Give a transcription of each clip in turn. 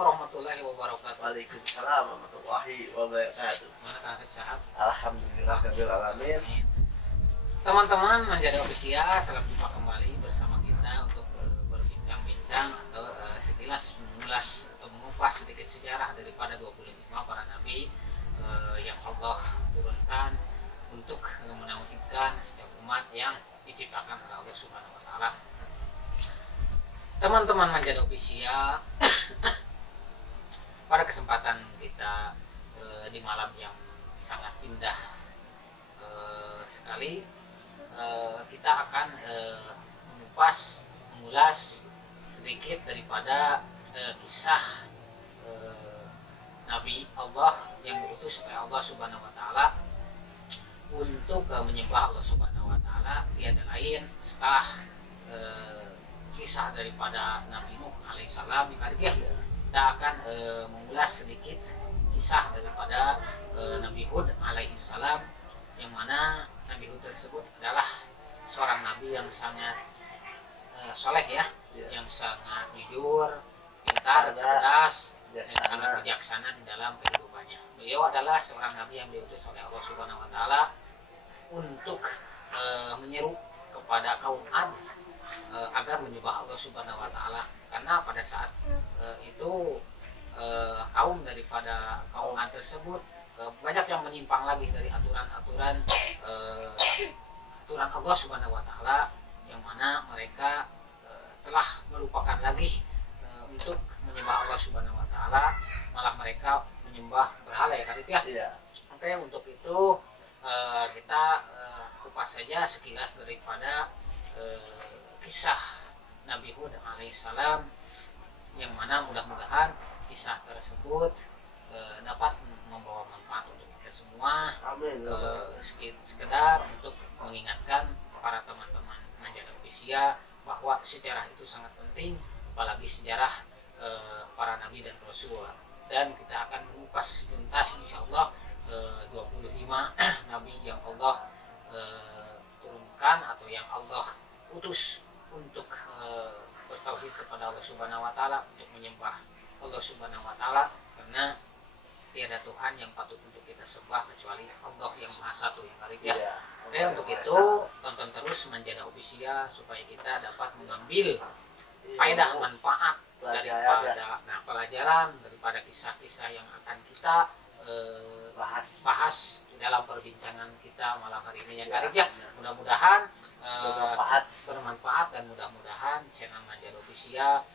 warahmatullahi wabarakatuh. Waalaikumsalam warahmatullahi wabarakatuh. Mana Kak Syahab? Alhamdulillahirabbil alamin. Teman-teman Manjada Official, selamat jumpa kembali bersama kita untuk berbincang-bincang atau sekilas mengulas atau mengupas sedikit sejarah daripada 25 para nabi yang Allah turunkan untuk menaunkan setiap umat yang diciptakan oleh Allah Subhanahu wa taala. Teman-teman Manjada Official, pada kesempatan kita di malam yang sangat indah sekali, kita akan mengulas sedikit daripada kisah Nabi Allah yang diutus oleh Allah Subhanahu wa taala untuk menyembah Allah Subhanahu wa taala, tiada lain setelah kisah daripada Nabi Nuh alaihissalam. Ya, kita akan mengulas sedikit kisah daripada Nabi Hud alaihissalam, yang mana Nabi Hud tersebut adalah seorang nabi yang sangat soleh ya, yang sangat jujur, pintar, cerdas, dan sangat bijaksana di dalam kehidupannya. Beliau adalah seorang nabi yang diutus oleh Allah Subhanahu wa taala untuk menyeru kepada kaum Ad agar menyembah Allah Subhanahu wa taala, karena pada saat itu kaum daripada kaum Ad tersebut banyak yang menyimpang lagi dari aturan-aturan Allah Subhanahu wa taala, yang mana mereka telah melupakan lagi untuk menyembah Allah Subhanahu wa taala, malah mereka menyembah berhala ya Karib ya. Iya. Oke, untuk itu kita kupas saja sekilas daripada kisah Nabi Hud alaihissalam, yang mana mudah-mudahan kisah tersebut dapat membawa manfaat untuk kita semua. Amin. Sekedar untuk mengingatkan para teman-teman Manjada Official bahwa sejarah itu sangat penting, apalagi sejarah para nabi dan rasul. Dan kita akan mengupas tuntas insyaallah 25 nabi yang Allah turunkan atau yang Allah utus untuk bertauhid kepada Allah Subhanahu wa taala, untuk menyembah Allah Subhanahu wa taala, karena tiada Tuhan yang patut untuk kita sembah kecuali Allah yang Maha Satu yang Karib ya. Oke, untuk itu tonton terus Manjada Official supaya kita dapat mengambil faedah manfaat daripada pelajaran daripada kisah-kisah yang akan kita bahas dalam perbincangan kita malam hari ini ya Karib ya. Mudah-mudahan bermanfaat dan mudah-mudahan channel Manjada Official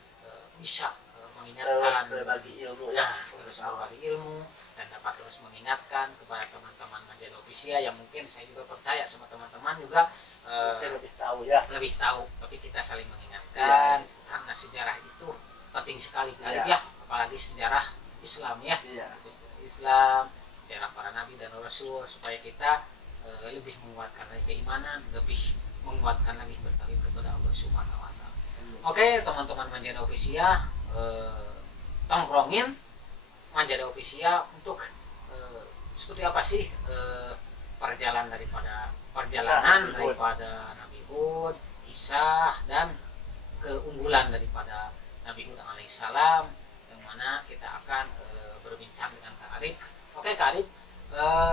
bisa mengingatkan, terus berbagi ilmu ya, terus berbagi ilmu, dan dapat terus mengingatkan kepada teman-teman Manjada Official yang mungkin saya juga percaya sama teman-teman juga lebih tahu ya, lebih tahu, tapi kita saling mengingatkan karena sejarah itu penting sekali Karib ya, apalagi sejarah Islam ya, Islam, sejarah para nabi dan rasul, supaya kita lebih menguatkan lagi keimanan, lebih menguatkan lagi bertauhid kepada Allah Subhanahu wa taala. Oke, teman-teman Manjada Official, tongkrongin Manjada Official untuk seperti apa sih perjalanan daripada Nabi Hud, kisah dan keunggulan daripada Nabi Hud alaihissalam, yang mana kita akan berbincang dengan Kak Arif. Oke Kak Arif,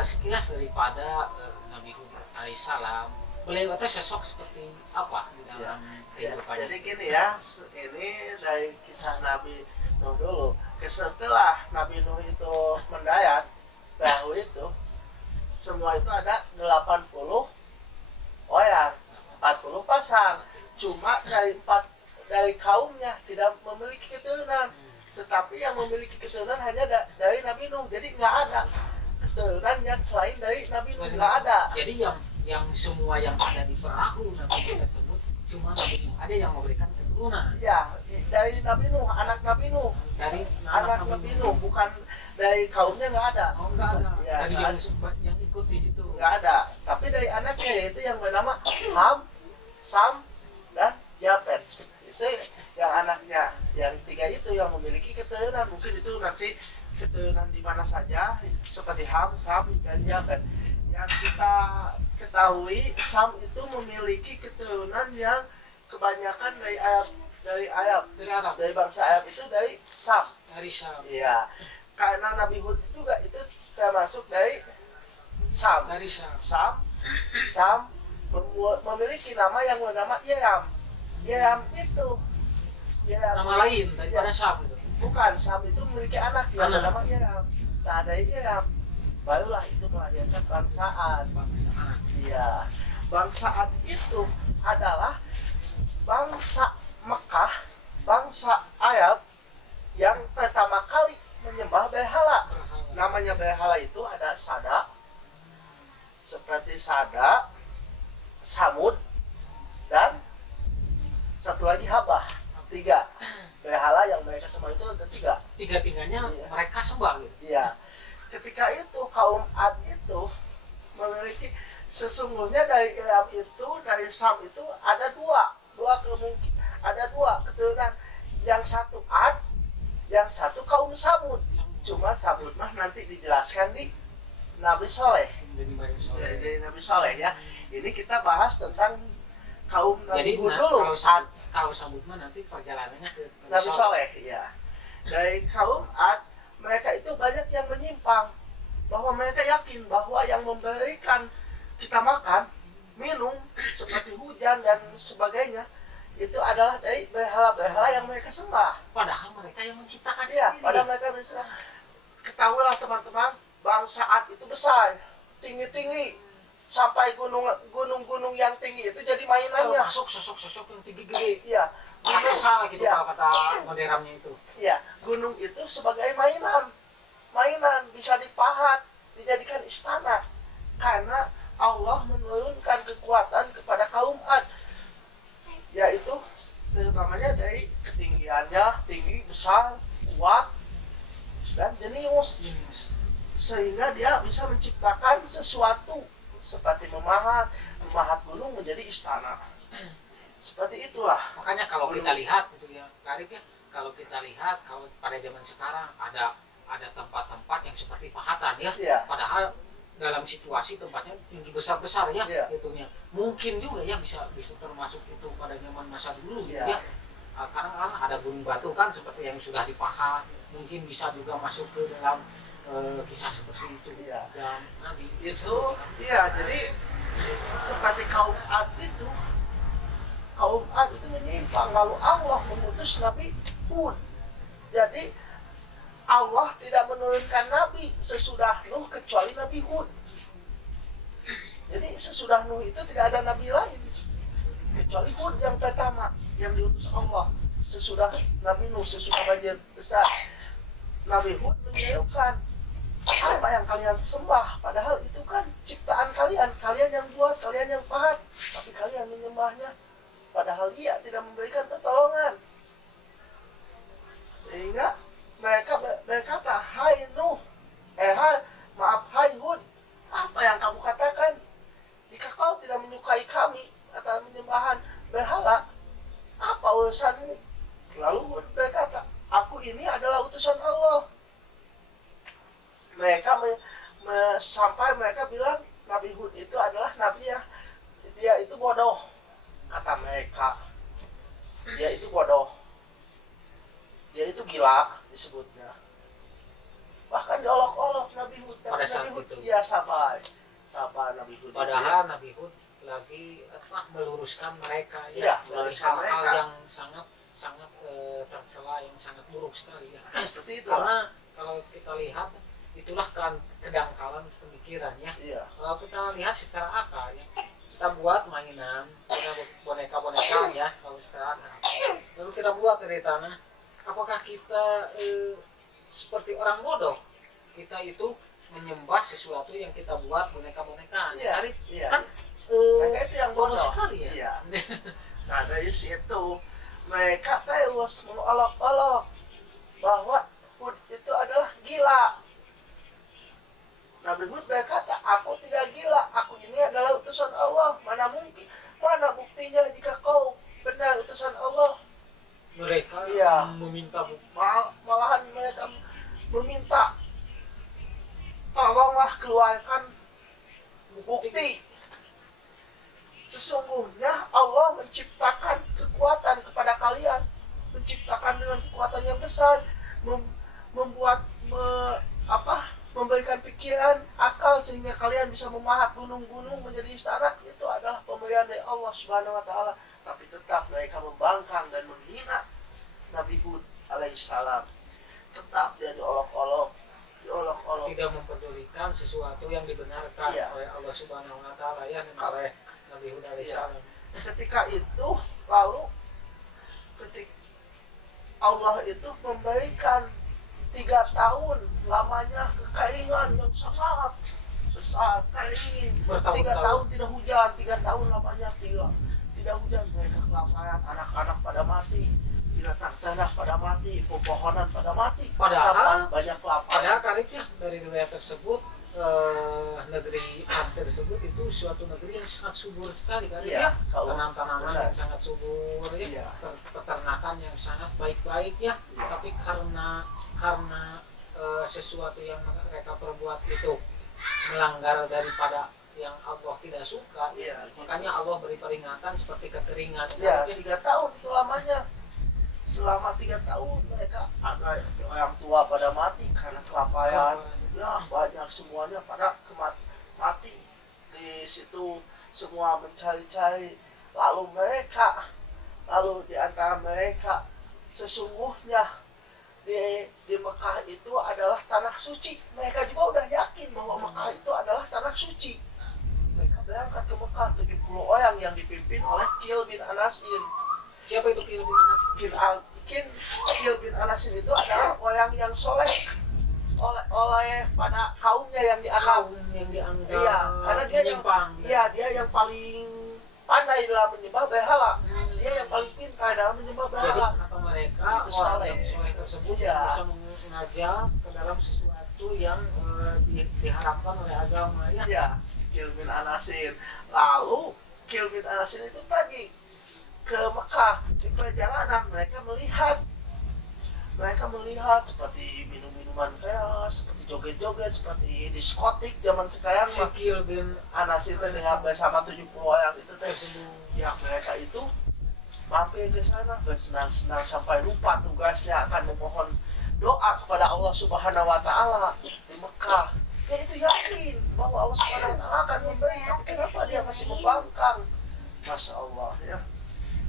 sekilas daripada Nabi Hud alaihissalam, beliau itu sosok seperti apa di dalam kehidupannya? Jadi gini ya, ini dari kisah Nabi Nuh dulu. Setelah Nabi Nuh itu mendayat perahu itu, semua itu ada 80 oyar, 40 pasang. Cuma dari kaumnya tidak memiliki keturunan, tetapi yang memiliki keturunan hanya dari Nabi Nuh. Jadi nggak ada keturunan yang selain dari Nabi Nuh, nggak ada. Jadi yang semua yang ada di perahu Nabi Nuh tersebut cuma Nabi Nuh ada yang memberikan keturunan. Ya, dari Nabi Nuh, anak Nabi Nuh. Dari anak Nabi Nuh, bukan dari kaumnya, nggak ada. Oh, nggak ada. Ya, dari yang ikut di situ. Nggak ada. Tapi dari anaknya, yaitu yang bernama Ham, Sam, dan Japet. Itu yang anaknya, yang tiga itu yang memiliki keturunan. Mungkin itu nanti keturunan di mana saja, seperti Ham, Sam, dan Japet. Yang kita ketahui, Sam itu memiliki keturunan yang kebanyakan dari Arab dari Arab. Dari Arab, Dari bangsa Arab itu dari Sam. dari Syam, Iya. Karena Nabi Hud juga itu termasuk dari Sam. dari Syam. Sam memiliki nama yang bernama Yeram. Yeram itu Nama lain daripada Syam itu. bukan, Sam itu memiliki anak yang Anak. bernama Yeram. Nah dari Yeram barulah itu melahirkan bangsa Ad. Bangsaan. Iya. Bangsa Ad itu adalah bangsa Mekah, bangsa Arab yang pertama kali menyembah berhala. Namanya berhala itu ada Sada, seperti Sada, Samud, dan satu lagi Habah. 3 berhala yang mereka sembah itu ada 3. Tiga-tiganya Iya. mereka sembah gitu. Iya. Ketika itu kaum Ad itu memiliki sesungguhnya dari Iram itu, dari Sam itu ada dua keturunan. Yang satu Ad, yang satu kaum Samud. Cuma Samud mah nanti dijelaskan di Nabi Soleh. Dari Nabi Soleh ya. Ini kita bahas tentang kaum Nabi Jadi Hud dulu. kalau Samud mah nanti perjalanannya ke Nabi Soleh, ya. Dari kaum Ad, mereka itu banyak yang menyimpang, bahwa mereka yakin bahwa yang memberikan kita makan, minum, seperti hujan dan sebagainya, itu adalah dari berhala-berhala yang mereka sembah. Padahal mereka yang menciptakan Iya, sendiri. pada mereka bisa. Ketahuilah teman-teman, bangsa Ad itu besar, tinggi-tinggi, sampai gunung-gunung yang tinggi itu jadi mainannya. Termasuk sosok-sosok yang tinggi gede. Iya, Raksasa gitu Iya. kalau kata moderamnya itu. iya, gunung itu sebagai mainan bisa dipahat, dijadikan istana, karena Allah menurunkan kekuatan kepada kaum Ad, yaitu terutamanya dari ketinggiannya, tinggi, besar, kuat, dan jenius, sehingga dia bisa menciptakan sesuatu seperti memahat gunung menjadi istana. Seperti itulah. Makanya kalau kita lihat gitu ya, Karib ya, kalau kita lihat kalau pada zaman sekarang ada tempat-tempat yang seperti pahatan ya, Iya. padahal dalam situasi tempatnya tinggi besar-besar ya, Iya. itunya mungkin juga ya bisa termasuk itu pada zaman masa dulu gitu Iya. ya. Karena kan ada gunung batu kan seperti yang sudah dipahat, mungkin bisa juga masuk ke dalam kisah seperti itu. Iya. Dan Nabi Itu iya, jadi seperti kaum Ad itu menyimpang, lalu Allah mengutus Nabi Hud. Jadi Allah tidak menurunkan Nabi sesudah Nuh kecuali Nabi Hud. Jadi sesudah Nuh itu tidak ada Nabi lain kecuali Hud yang pertama yang diutus Allah. Sesudah Nabi Nuh, sesudah banjir besar, Nabi Hud menyerukan, apa yang kalian sembah? Padahal itu kan ciptaan kalian yang buat, kalian yang pahat, tapi kalian menyembahnya. Padahal dia tidak memberikan pertolongan. Sehingga mereka berkata, hai Hud, apa yang kamu katakan? Jika kau tidak menyukai kami atau menyembahan berhala, apa urusanmu? Lalu Hud berkata, aku ini adalah utusan Allah. Mereka sampai mereka bilang Nabi Hud itu adalah nabi yang dia itu bodoh. Kata mereka, dia itu bodoh, dia itu gila disebutnya. Bahkan diolok-olok Nabi Hud. Pada saat Nabi Hud, itu. ya sabar Nabi Hud. Padahal Nabi Hud lagi meluruskan mereka Iya, dari meluruskan hal-hal mereka. yang sangat tercela, yang sangat buruk sekali ya. Seperti itu. Karena kalau kita lihat itulah kan kedangkalan pemikiran ya. Iya. Kalau kita lihat secara akal ya, kita buat mainan, kita boneka-boneka ya, kalau secara akal. Lalu kita buat dari tanah. Apakah kita seperti orang bodoh? Kita itu menyembah sesuatu yang kita buat boneka-boneka. Iya, Karib, iya. kan Mereka itu yang bodoh bodoh. sekali ya. Iya. Nah dari situ mereka terus mengolok-olok bahwa Hud itu adalah gila. Nabi Hud berkata, aku tidak gila, aku ini adalah utusan Allah. Mana mungkin, mana buktinya jika kau benar utusan Allah? Mereka Iya. meminta bukti. Malahan mereka meminta, tolonglah keluarkan bukti. Sesungguhnya Allah menciptakan kekuatan kepada kalian menciptakan dengan kekuatan yang besar, membuat memberikan pikiran, akal sehingga kalian bisa memahat gunung-gunung menjadi istana. Itu adalah pemberian dari Allah Subhanahu wa taala. Tapi tetap mereka membangkang dan menghina Nabi Hud alaihissalam. Tetap dia diolok-olok, tidak mempedulikan sesuatu yang dibenarkan oleh Allah Subhanahu wa taala ya, oleh Nabi Hud alaihissalam. Ketika itu lalu ketika Allah itu memberikan 3 tahun lamanya kekeringan yang sangat besar, kering. 3 tahun tidak hujan, 3 tahun lamanya tidak hujan. Mereka kelaparan, anak-anak pada mati, binatang tanah pada mati, pepohonan pada mati. Padahal banyak kelaparan. Padahal kariknya dari wilayah tersebut, negeri Ad tersebut itu suatu negeri yang sangat subur sekali kan ya, tanam-tanaman yang sangat subur ya, peternakan yang sangat baik-baik ya. Tapi karena sesuatu yang mereka perbuat itu melanggar daripada yang Allah tidak suka, makanya Allah beri peringatan seperti kekeringan. 3 tahun itu lamanya. Selama 3 tahun mereka ada orang tua pada mati karena kelaparan. Ya banyak semuanya pada mati di situ, semua mencari-cari. Lalu di antara mereka sesungguhnya di Mekah itu adalah tanah suci. Mereka juga udah yakin bahwa Mekah itu adalah tanah suci. Mereka berangkat ke Mekah, 70 orang yang dipimpin oleh Kil bin Anasin. Siapa itu Kil bin Anasin? Kil bin Anasin itu adalah orang yang soleh oleh pada kaumnya yang dianggap. Iya, karena dia yang paling pandai dalam menyembah berhala. Dia yang paling pintar dalam menyembah berhala. Jadi kata mereka orang yang soleh tersebut bisa mengajak ke dalam sesuatu yang diharapkan oleh agama ya. Iya, Kil bin Anasin. Lalu Kil bin Anasin itu pergi ke Mekah. Di perjalanan mereka melihat seperti minum-minuman keras, seperti joget-joget, seperti diskotik zaman sekarang. Si Kil bin Anasin dengan bersama 70 orang itu ya, mereka itu mampir ke sana bersenang-senang sampai lupa tugasnya akan memohon doa kepada Allah Subhanahu wa taala di Mekah. Dia itu yakin bahwa Allah Subhanahu wa taala akan memberi, tapi kenapa dia masih membangkang? Masya Allah ya.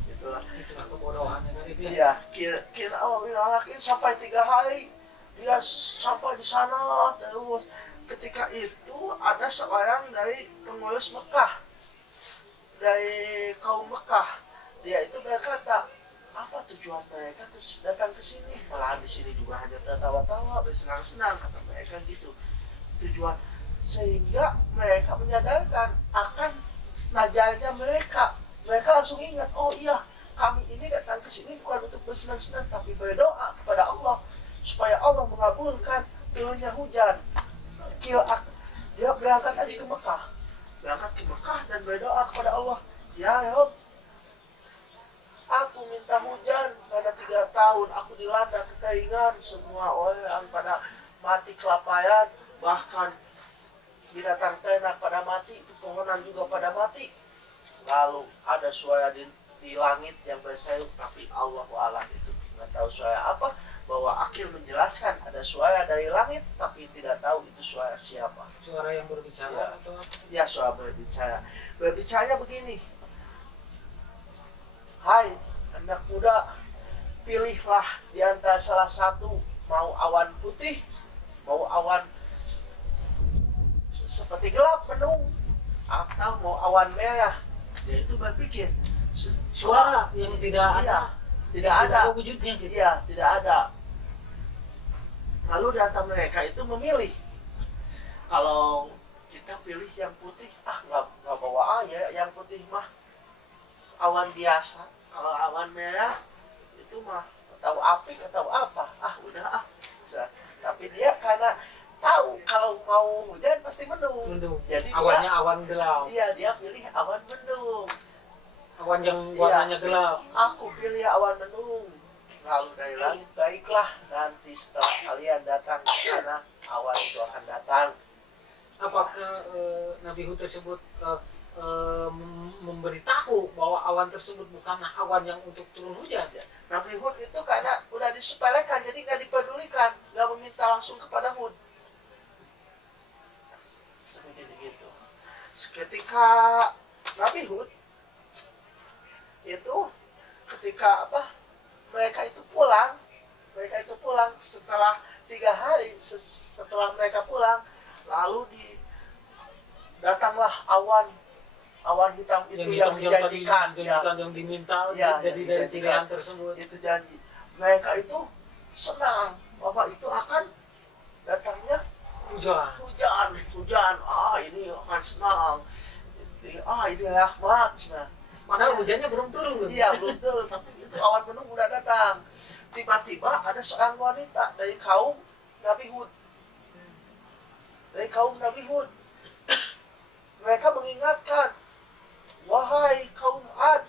Itulah kebodohan itu ya. Kira Allah sampai 3 hari dia sampai di sana terus. Ketika itu ada seorang dari pengurus Mekah, dari kaum Mekah. Dia itu berkata, apa tujuan mereka datang ke sini? Malah di sini juga hanya tertawa-tawa, bersenang-senang, kata mereka gitu. Tujuan sehingga mereka menyadarkan akan najarnya mereka. Mereka langsung ingat, oh iya, kami ini datang ke sini bukan untuk bersenang-senang, tapi berdoa kepada Allah supaya Allah mengabulkan turunnya hujan. Dia berangkat lagi ke Mekah, dan berdoa kepada Allah, ya Rob, aku minta hujan karena 3 tahun aku dilanda kekeringan, semua orang pada mati kelaparan, bahkan binatang ternak pada mati, pepohonan juga pada mati. Lalu ada suara di langit yang berseru, tapi Allahu a'lam, itu nggak tahu suara apa. Bahwa Akil menjelaskan ada suara dari langit, tapi tidak tahu itu suara siapa. Suara yang berbicara atau apa? Ya, suara berbicara. Berbicaranya begini, hai anak muda, pilihlah di antara salah satu, mau awan putih, mau awan seperti gelap mendung, atau mau awan merah. Dia itu berpikir suara yang tidak ada wujudnya gitu. Iya, tidak ada. Lalu di antara mereka itu memilih, kalau kita pilih yang putih, nggak bawa yang putih mah awan biasa. Kalau awan merah itu mah tahu api atau apa, udah. Tapi dia karena tahu kalau mau hujan pasti mendung. Jadi awannya awan gelap. Iya, dia pilih awan mendung. Awan yang warnanya gelap. Aku pilih awan mendung. Lalu dari langit, baiklah, nanti setelah kalian datang ke sana, awan itu akan datang. Apakah Nabi Hud tersebut memberitahu bahwa awan tersebut bukanlah awan yang untuk turun hujan. Nabi Hud itu karena udah disepelekan, jadi nggak dipedulikan, nggak meminta langsung kepada Hud. Seperti gitu. Ketika Nabi Hud itu, ketika mereka itu pulang setelah 3 hari setelah mereka pulang, lalu datanglah awan hitam itu yang dijanjikan, yang diminta dari tigaan tersebut. Itu janji. Mereka itu senang bahwa itu akan datangnya hujan. Ini akan senang. Ini rahmat. Padahal hujannya belum turun. Iya, belum turun, tapi itu awan penuh udah datang. Tiba-tiba ada seorang wanita dari kaum Nabi Hud. Mereka mengingatkan, wahai kaum Ad,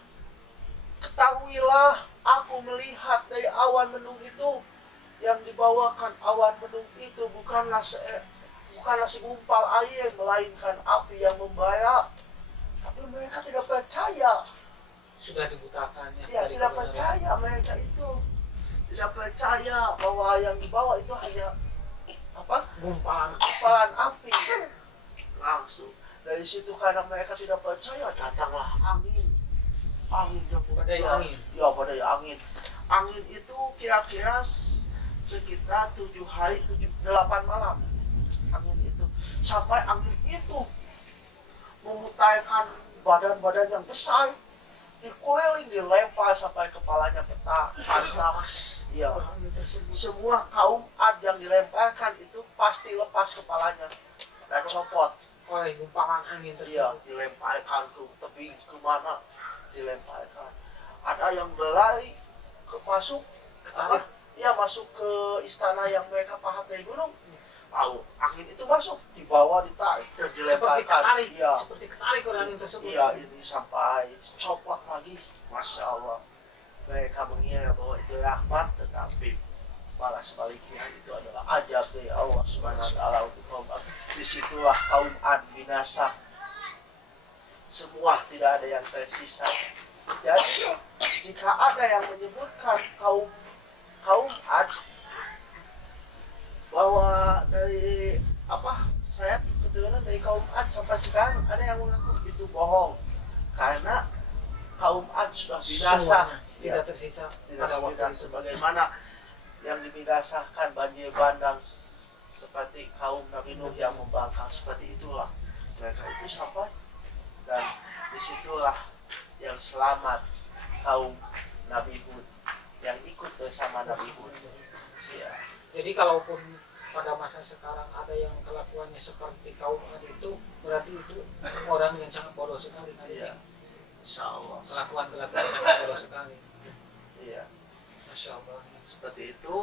ketahuilah aku melihat dari awan mendung itu, yang dibawakan awan mendung itu bukanlah segumpal air, melainkan api yang membara. Tapi mereka tidak percaya. Sudah dibutakan Ya, tidak percaya mereka itu. Tidak percaya bahwa yang dibawa itu hanya gumpalan api. Langsung dari situ, karena mereka tidak percaya, datanglah angin yang badai angin. Ya, badai angin. Angin itu kira-kira sekitar 7 hari 8 malam. Angin itu sampai angin itu memutarkan badan-badan yang besar, dikeliling, dilempar sampai kepalanya panas. Ya, semua kaum Ad yang dilemparkan itu pasti lepas kepalanya dan copot oleh gumpalan angin tersebut. Iya, dilemparkan ke tebing, kemana dilemparkan. Ada yang berlari masuk ke istana yang mereka pahat dari gunung. Tahu, angin itu masuk, dibawa, ditarik, dan dilemparkan. Seperti ketarik oleh angin tersebut. Iya, ini sampai copot lagi. Masya Allah. Mereka mengira bahwa itu rahmat, tetapi malah sebaliknya itu adalah ajab dari Allah Subhanahu wa Ta'ala untuk kaum Ad. Disitulah kaum Ad binasa. Semua, tidak ada yang tersisa. Jadi jika ada yang menyebutkan kaum Ad bahwa dari saya keturunan dari kaum Ad sampai sekarang, ada yang mengaku itu bohong, karena kaum Ad sudah binasa. Tidak tersisa pada waktu itu. Sebagaimana yang dibinasakan banjir bandang seperti kaum Nabi Nuh yang membangkang, seperti itulah mereka itu sampai, dan disitulah yang selamat kaum Nabi Hud yang ikut bersama Nabi Hud. Ya. Jadi kalaupun pada masa sekarang ada yang kelakuannya seperti kaum Ad itu, berarti itu orang yang sangat bodoh sekali. Iya. Insyaallah. Kelakuan sangat bodoh sekali. Iya. Masya Allah. Seperti itu.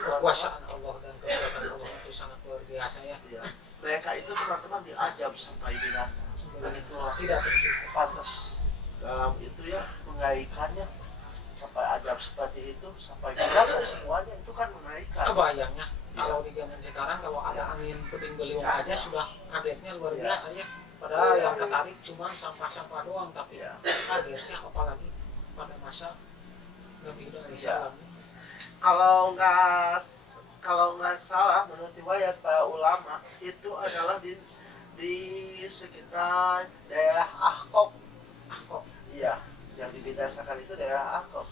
Kekuasaan Allah dan kekuatan Allah itu sangat luar biasa ya. Iya. Mereka itu teman-teman diajab sampai binasa. Itulah tidak tersisa. Pantas dalam itu ya mengaikannya sampai ajab seperti itu, sampai binasa semuanya, itu kan mengaikan. Kebayangnya kalau di zaman sekarang kalau ada angin puting beliung aja sudah kagetnya luar biasa ya. Padahal yang ketarik cuma sampah-sampah doang, tapi kagetnya apalagi pada masa Nabi Hud alaihissalam. Kalau nggak salah menurut riwayat para ulama, itu adalah di sekitar daerah Ahqaf. Iya, yang dibinasakan itu daerah Ahqaf.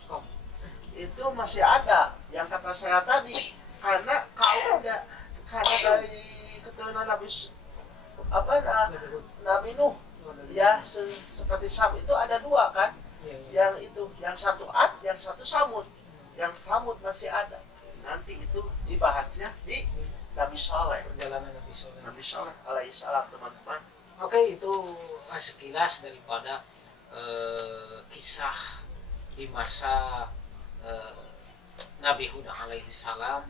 Itu masih ada yang kata saya tadi, karena dari keturunan Nabi Nuh ya, seperti Sam itu ada 2 kan, yang satu Ad, yang satu Samud. Yang Samud masih ada, nanti itu dibahasnya di Nabi Saleh, perjalanan Nabi Saleh alaihissalam, teman-teman. Oke, itu sekilas daripada kisah di masa Nabi Hud alaihissalam,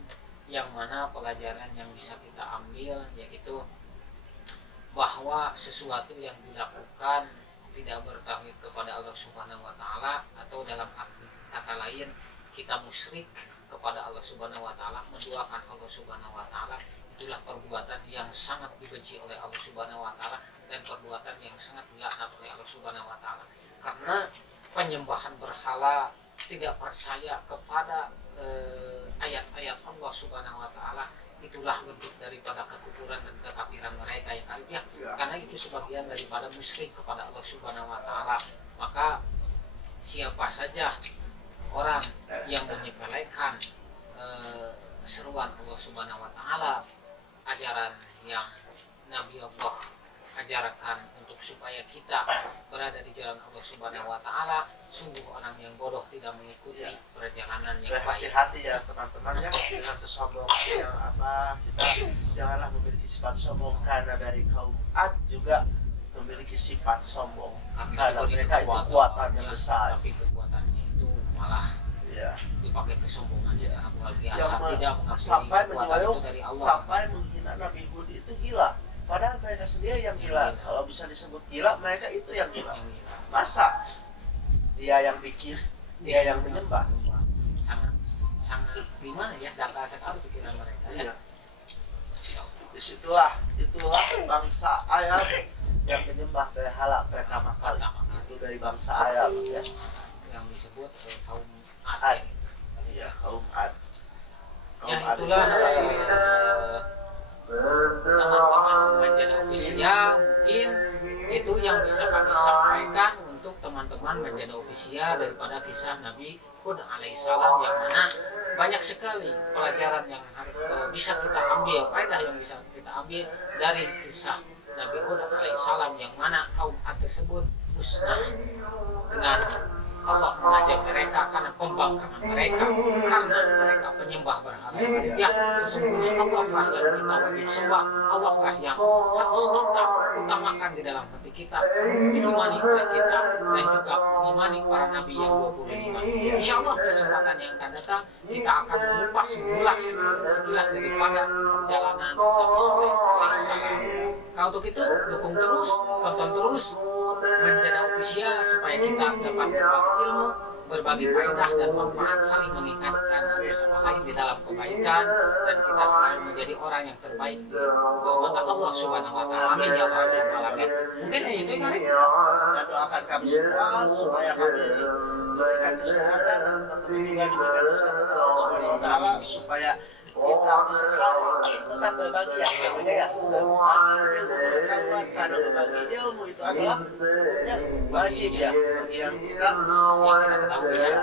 yang mana pelajaran yang bisa kita ambil yaitu bahwa sesuatu yang dilakukan tidak bertauhid kepada Allah Subhanahu wa Ta'ala, atau dalam kata lain kita musyrik kepada Allah Subhanahu wa Ta'ala, menduakan Allah Subhanahu wa Ta'ala, itulah perbuatan yang sangat dibenci oleh Allah Subhanahu wa Ta'ala, dan perbuatan perbuatan yang sangat dilaknat oleh Allah Subhanahu wa taala. Karena penyembahan berhala, tidak percaya kepada ayat-ayat Allah Subhanahu wa taala, itulah bentuk daripada kekufuran dan kekafiran mereka ya Arif ya. Karena itu sebagian daripada musyrik kepada Allah Subhanahu wa taala. Maka siapa saja orang yang menyepelekan seruan Allah Subhanahu wa taala, ajaran yang Nabi Allah ajarkan untuk supaya kita berada di jalan Allah Subhanahu wa taala, sungguh orang yang bodoh tidak mengikuti perjalanan yang baik. Hati-hati ya teman-teman ya dengan kesombongan yang kita janganlah memiliki sifat sombong, karena dari kaum Ad juga memiliki sifat sombong karena mereka itu kuatannya besar, tapi perbuatannya itu malah dipakai kesombongannya sangat luar biasa, tidak mengakui kekuatan itu dari Allah, sampai menghina Nabi Hud itu gila. Padahal mereka sendiri yang gila. Kalau bisa disebut gila, mereka itu yang gila. Masa dia yang bikin, dia yang menyembah? Sangat gimana ya, dangkal sekali pikiran mereka ya. Itulah bangsa Arab yang menyembah berhala pertama kali. Itu dari bangsa Arab ya. Yang disebut kaum Ad. Iya, kaum Ad. Ya itulah teman-teman menjadi ofisial, mungkin itu yang bisa kami sampaikan untuk teman-teman menjadi ofisial daripada kisah Nabi Hud alaihissalam, yang mana banyak sekali pelajaran yang bisa kita ambil, faedah yang bisa kita ambil dari kisah Nabi Hud alaihissalam, yang mana kaum Ad tersebut musnah dengan Allah mengajak mereka karena pembangkangan mereka, karena mereka penyembah berhala. Ya, sesungguhnya Allah lah yang kita wajib sembah, Allah lah yang harus kita utamakan di dalam hati kita, diimani oleh kita, dan juga mengimani para nabi yang 25. Insya Allah kesempatan yang akan datang kita akan mengulas sekilas daripada perjalanan Nabi Saleh alaihissalam. Nah, untuk itu dukung terus, tonton terus menjadi ofisial supaya kita dapat berbagi ilmu, berbagi faedah dan manfaat, saling mengingatkan satu sama lain di dalam kebaikan, dan kita selalu menjadi orang yang terbaik di mata Allah Subhanahu wa taala. Amin ya rabbal alamin. Mungkin itu kan. Dan doakan kami semua supaya kami diberikan kesehatan dan teman-teman juga diberikan kesehatan Allah Subhanahu wa taala, supaya kita bisa selalu tetap berbagi ya, berbagi ilmu pengetahuan, karena berbagi ilmu itu adalah wajib ya bagi yang kita ketahui ya.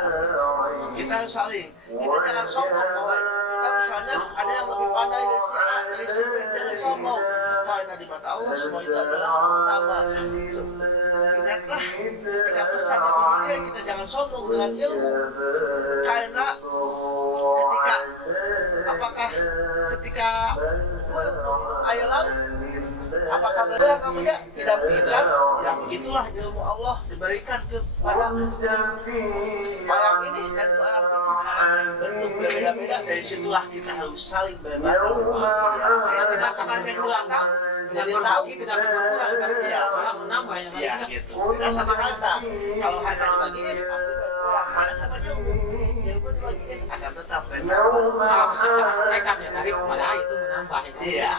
Kita harus saling, kita jangan sombong bahwa kita misalnya ada yang lebih pandai dari si A, dari si B, jangan sombong, karena di mata Allah semua itu adalah sama. Ingatlah ketika pesan Nabi Hud, kita jangan sombong dengan ilmu, karena ketika air laut, apakah benar kamu tidak mungkin kan? Ya begitulah ilmu Allah diberikan kepada orang ini dan ke orang ini, bentuk berbeda-beda. Dari situlah kita harus saling berbagi. Saya tidak akan yang kurang tahu, jadi tahu kita berkurang karena kita menambah yang ya gitu. Beda sama harta. Kalau harta dibagiin pasti berkurang. Ada sama ilmu dibagiin akan tetap bertambah. Kalau secara mereka ya dari pada itu menambah itu. Iya.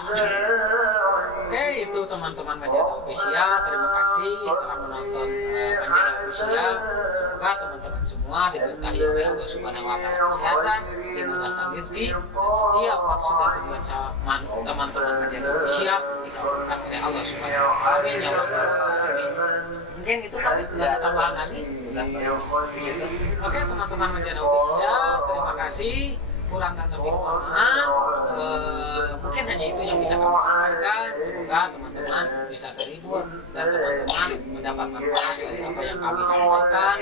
Oke, itu teman-teman Manjada Official, terima kasih telah menonton Manjada Official. Semoga teman-teman semua diberkahi oleh Allah Subhanahu wa taala kesehatan, dimudahkan rezeki, dan setiap maksud dan tujuan teman-teman Manjada Official dikabulkan oleh Allah Subhanahu wa taala. Amin ya rabbal alamin. Mungkin itu kali tidak ada tambahan lagi. Oke, teman-teman Manjada Official, terima kasih. Kurang dan lebih mohon maaf. Mungkin hanya itu yang bisa kami sampaikan. Semoga teman-teman bisa terhibur dan teman-teman mendapat manfaat dari apa yang kami sampaikan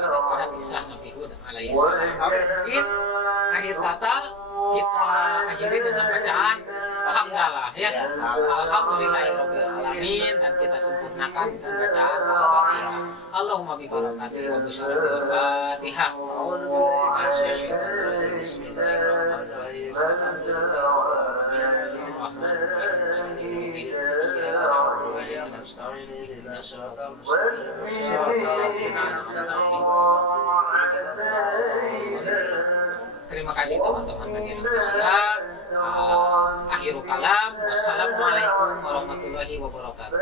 daripada kisah Nabi Hud alaihissalam. Mungkin akhir kata kita akhiri dengan bacaan alhamdulillah ya. Alhamdulillahirabbil alamin, dan kita sempurnakan dengan bacaan al-Fatihah. Allahumma bi barakatihi wa bi syaratil Fatihah. Bismillahirrahmanirrahim. Terima kasih teman-teman media Indonesia. Akhirul kalam, wassalamualaikum warahmatullahi wabarakatuh.